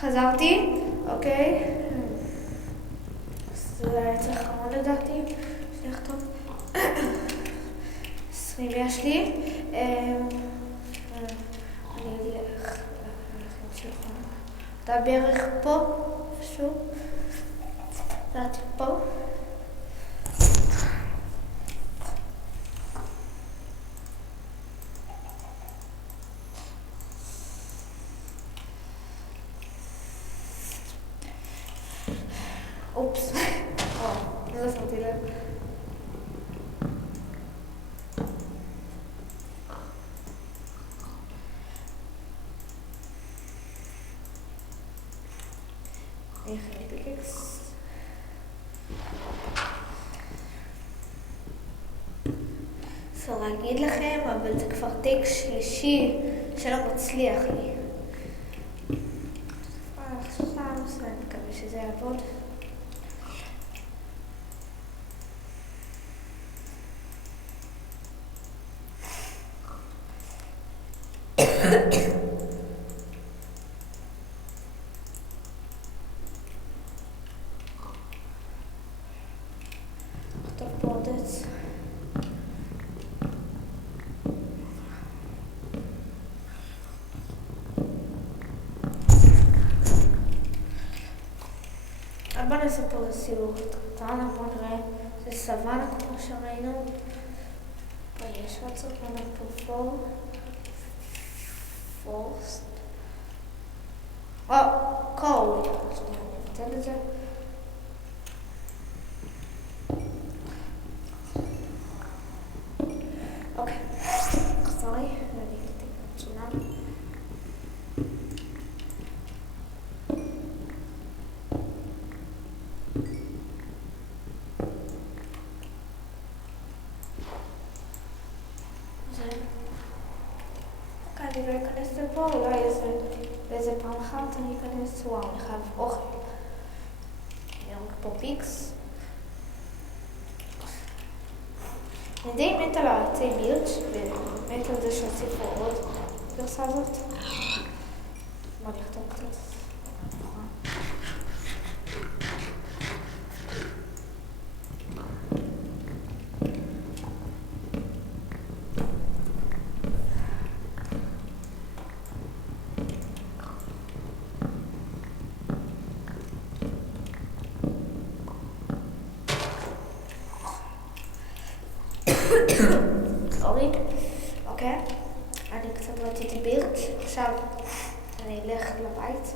חזרתי, אוקיי. זה היה צריך המון לדעתי. שנייה טוב. 20 יש לי. אני אלך עם אתה בערך פה, איפשהו. דעתי פה. אופס. לא שמתי לב. איך אני פיקקס? אסור להגיד לכם, אבל זה כבר טייק שלישי שלא מצליח לי. עכשיו, אני מקווה שזה יעבוד. טוב פה עוד עץ. בוא נעשה פה סיור קטן, בוא נראה, זה סוואנה כמו שראינו. יש רצות לנו פה פורסט. קול. שנייה, אני אבטל את זה. אוקיי, סורי, אני אקליט את מצונן. אני לא אכנס לפה, אולי איזה פעם אחת אני אכנס, וואו, אני חייב אוכל. אני ארוק פה פיקס. אני די מת על העצי בירץ' ומת על זה שהוסיפו עוד גרסה הזאת. בוא נכתוב קצת. סורי, אוקיי, אני קצת רציתי בירץ', עכשיו אני אלך לבית,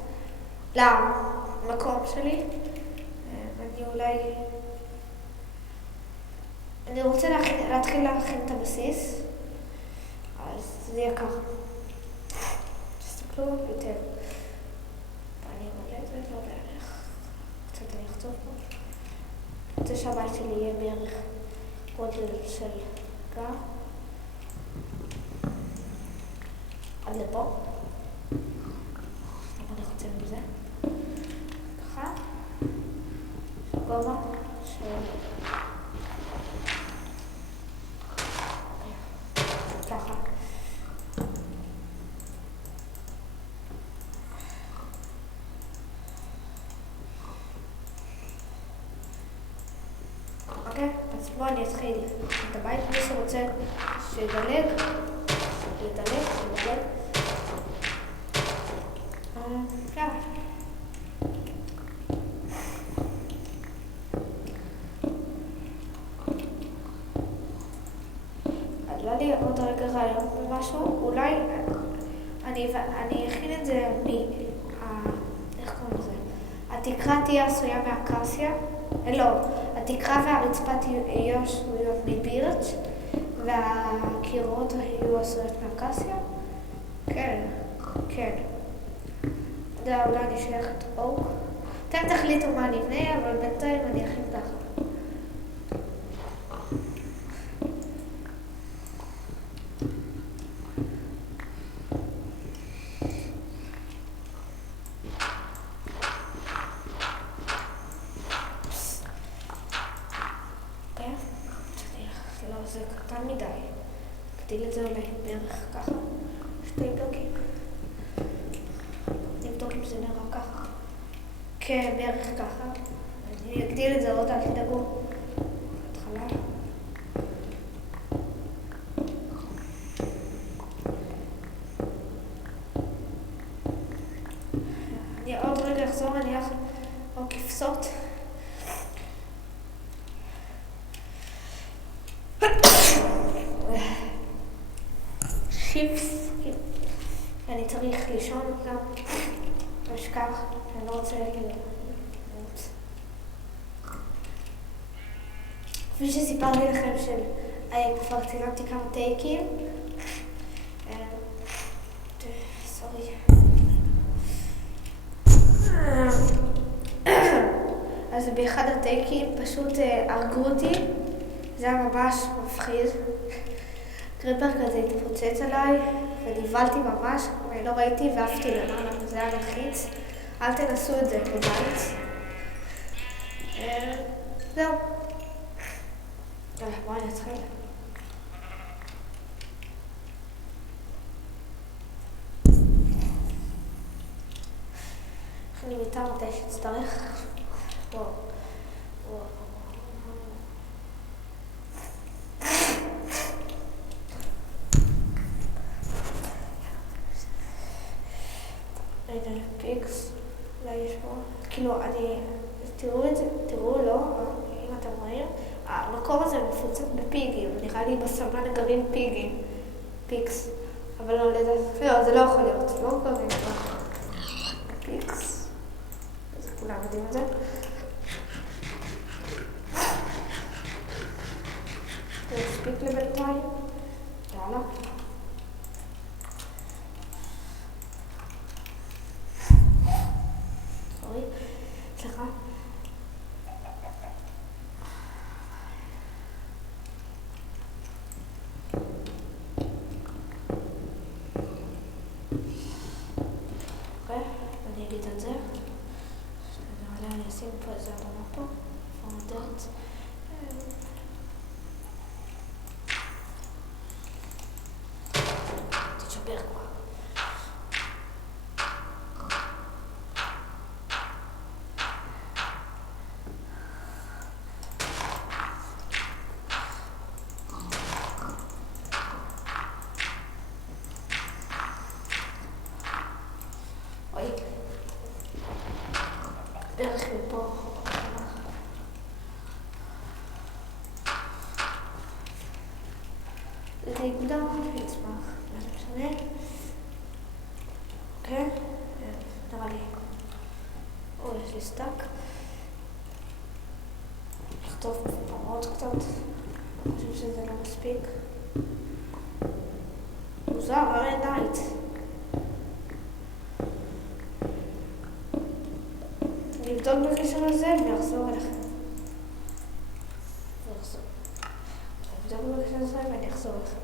למקום שלי, אני אולי, אני רוצה להתחיל להכין את הבסיס, אז זה יהיה ככה, תסתכלו יותר, אני מולדת, לא בערך, קצת אני אחצוב פה, אני רוצה שהבית שלי יהיה בערך גודל של גר עד לפה. עכשיו אני חוצה מזה ככה גובה של ככה. אוקיי, אז בואו אני אתחיל את הבית. מי שרוצה שידלג, ידלג. יאללה. עלה לי עוד רגע רעיון במשהו, אולי אני אכין את זה איך קוראים לזה? התקרה תהיה עשויה מאקסיה. לא, התקרה והרצפה יהיו עשויות מבירץ' והקירות יהיו עשויות מאקסיה? כן. אולי אני אשלח את אוק. אתם תחליטו מה נבנה, אבל בינתיים אני אכין ככה. זה קטן מדי. נגדיל את זה אולי בערך ככה. 2 בלוקים. נבדוק אם זה נראה ככה. כן, בערך ככה. אני אגדיל את זה עוד, אל תדאגו. התחלה. אני עוד רגע אחזור, אני אח... או כפסות. שיפס. אני צריך לישון גם. לא אשכח, אני לא רוצה למות. כפי שסיפרתי לכם כבר צילמתי כמה טייקים. סורי. אז באחד הטייקים פשוט הרגו אותי. זה היה ממש מפחיד. קריפר כזה התפוצץ עליי וניבלתי ממש, לא ראיתי ועפתי למעלה, זה היה מלחיץ. אל תנסו את זה בבית. זהו. בואי נתחיל. אני מיטה מתי שצטרך. וואו. רגע, פיקס, אולי יש פה, כאילו, תראו את זה, תראו, לא, אם אתם רואים, המקום הזה מפוצץ בפיגים, נראה לי בסמן גרעין פיגים, פיקס, אבל לא, לא, זה לא יכול להיות, לא גרעין, פיקס, אז כולם יודעים את זה. זה מספיק לבינתיים, יאללה. סליחה. אני אגיד את זה. אני אשים פה איזה אדמה פה. פורדט. תשבר כבר. בערך מפה. זה יקודם, יצמח, מה זה משנה? אוקיי, נראה לי. יש לי סטאק. לכתוב פרות קצת. אני חושב שזה לא מספיק. מוזר, הרי נייט. אני אבדוק בקשר לזה ואחזור אליכם. אבדוק בקשר לזה ואני אחזור אליכם.